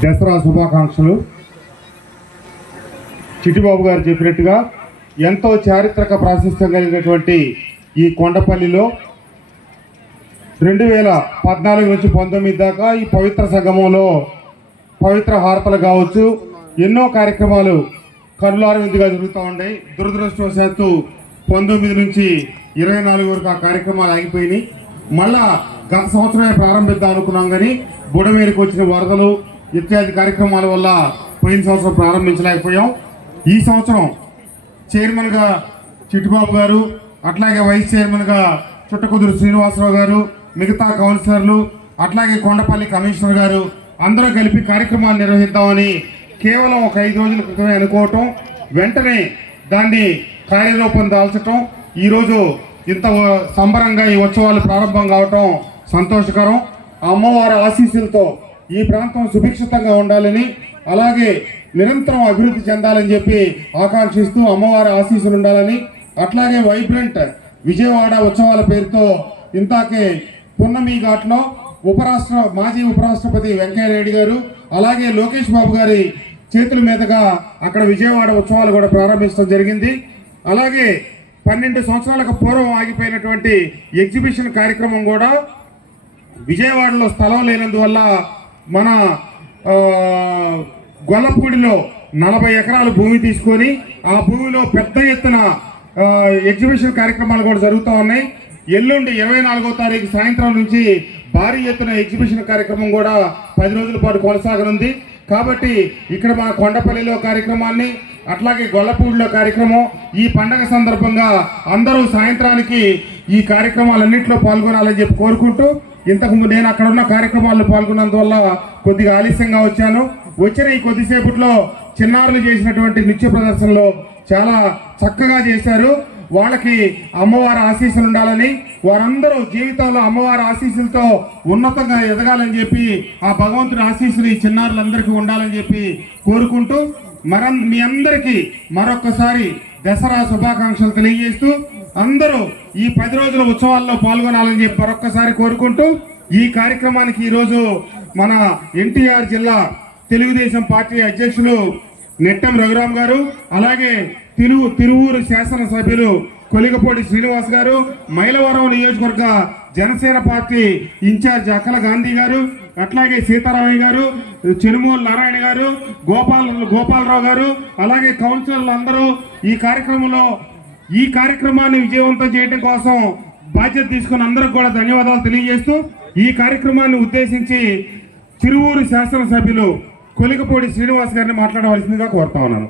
దసరా శుభాకాంక్షలు. చిట్టిబాబు గారు చెప్పినట్టుగా ఎంతో చారిత్రక ప్రాశస్త్యం కలిగినటువంటి ఈ కొండపల్లిలో రెండు వేల పద్నాలుగు నుంచి పంతొమ్మిది దాకా ఈ పవిత్ర సంగమంలో పవిత్ర హారతలు కావచ్చు ఎన్నో కార్యక్రమాలు కరులార జరుగుతూ ఉన్నాయి. దురదృష్టవశాత్తు పంతొమ్మిది నుంచి ఇరవై నాలుగు వరకు ఆ కార్యక్రమాలు ఆగిపోయినాయి. మళ్ళా గత సంవత్సరమే ప్రారంభిద్దాం అనుకున్నాం కానీ బుడమేరుకు వచ్చిన వరదలు ఇత్యాది కార్యక్రమాల వల్ల పోయిన సంవత్సరం ప్రారంభించలేకపోయాం. ఈ సంవత్సరం చైర్మన్గా చిట్టుబాబు గారు అట్లాగే వైస్ చైర్మన్గా చుట్టకుదురు శ్రీనివాసరావు గారు మిగతా కౌన్సిలర్లు అట్లాగే కొండపల్లి కమిషనర్ గారు అందరూ కలిపి కార్యక్రమాన్ని నిర్వహిద్దామని కేవలం ఒక ఐదు రోజుల క్రితమే అనుకోవటం వెంటనే దాన్ని కార్యరూపం దాల్చటం ఈరోజు ఇంత సంబరంగా ఈ ఉత్సవాలు ప్రారంభం కావటం సంతోషకరం. ఆ అమ్మవారి ఆశీస్సులతో ఈ ప్రాంతం సుభిక్షితంగా ఉండాలని అలాగే నిరంతరం అభివృద్ధి చెందాలని చెప్పి ఆకాంక్షిస్తూ అమ్మవారి ఆశీస్సులు ఉండాలని అట్లాగే వైబ్రెంట్ విజయవాడ ఉత్సవాల పేరుతో ఇంతాకే పున్నమి ఘాట్లో ఉపరాష్ట్ర మాజీ ఉపరాష్ట్రపతి వెంకయ్యనాయుడు గారు అలాగే లోకేష్ బాబు గారి చేతుల మీదుగా అక్కడ విజయవాడ ఉత్సవాలు కూడా ప్రారంభించడం జరిగింది. అలాగే పన్నెండు సంవత్సరాలకు పూర్వం ఆగిపోయినటువంటి ఎగ్జిబిషన్ కార్యక్రమం కూడా విజయవాడలో స్థలం లేనందువల్ల మన గొల్లపూడిలో నలభై ఎకరాల భూమి తీసుకొని ఆ భూమిలో పెద్ద ఎత్తున ఎగ్జిబిషన్ కార్యక్రమాలు కూడా జరుగుతూ ఉన్నాయి. ఎల్లుండి ఇరవై నాలుగో తారీఖు సాయంత్రం నుంచి భారీ ఎత్తున ఎగ్జిబిషన్ కార్యక్రమం కూడా పది రోజుల పాటు కొనసాగనుంది. కాబట్టి ఇక్కడ మన కొండపల్లిలో కార్యక్రమాన్ని అట్లాగే గొల్లపూడిలో కార్యక్రమం ఈ పండగ సందర్భంగా అందరూ సాయంత్రానికి ఈ కార్యక్రమాలన్నింటిలో పాల్గొనాలని చెప్పి కోరుకుంటూ ఇంతకుముందు నేను అక్కడ ఉన్న కార్యక్రమాల్లో పాల్గొన్నందువల్ల కొద్దిగా ఆలస్యంగా వచ్చాను. వచ్చిన ఈ కొద్దిసేపట్లో చిన్నారులు చేసినటువంటి నృత్య ప్రదర్శనలో చాలా చక్కగా చేశారు. వాళ్ళకి అమ్మవారి ఆశీస్సులు ఉండాలని వారందరూ జీవితంలో అమ్మవారి ఆశీస్సులతో ఉన్నతంగా ఎదగాలని చెప్పి ఆ భగవంతుడి ఆశీస్సులు ఈ చిన్నారులందరికీ ఉండాలని చెప్పి కోరుకుంటూ మరం మీ అందరికీ మరొక్కసారి దసరా శుభాకాంక్షలు తెలియజేస్తూ అందరూ ఈ పది రోజుల ఉత్సవాల్లో పాల్గొనాలని చెప్పి మరొక్కసారి కోరుకుంటూ ఈ కార్యక్రమానికి ఈరోజు మన ఎన్టీఆర్ జిల్లా తెలుగుదేశం పార్టీ అధ్యక్షులు నెట్టం రఘురామ్ గారు అలాగే తిరు తిరువూరు శాసనసభ్యులు కొలిగపూడి శ్రీనివాస్ గారు మైలవరం నియోజకవర్గ జనసేన పార్టీ ఇన్ఛార్జ్ అక్కల గాంధీ గారు అట్లాగే సీతారామయ్య గారు చెరుమూలు నారాయణ గారు గోపాల్ గోపాలరావు గారు అలాగే కౌన్సిలర్లు అందరూ ఈ కార్యక్రమంలో ఈ కార్యక్రమాన్ని విజయవంతం చేయడం కోసం బాధ్యత తీసుకున్న అందరికి కూడా ధన్యవాదాలు తెలియజేస్తూ ఈ కార్యక్రమాన్ని ఉద్దేశించి తిరువూరు శాసనసభ్యులు కొలికపూడి శ్రీనివాస్ గారిని మాట్లాడవలసిందిగా కోరుతా ఉన్నాను.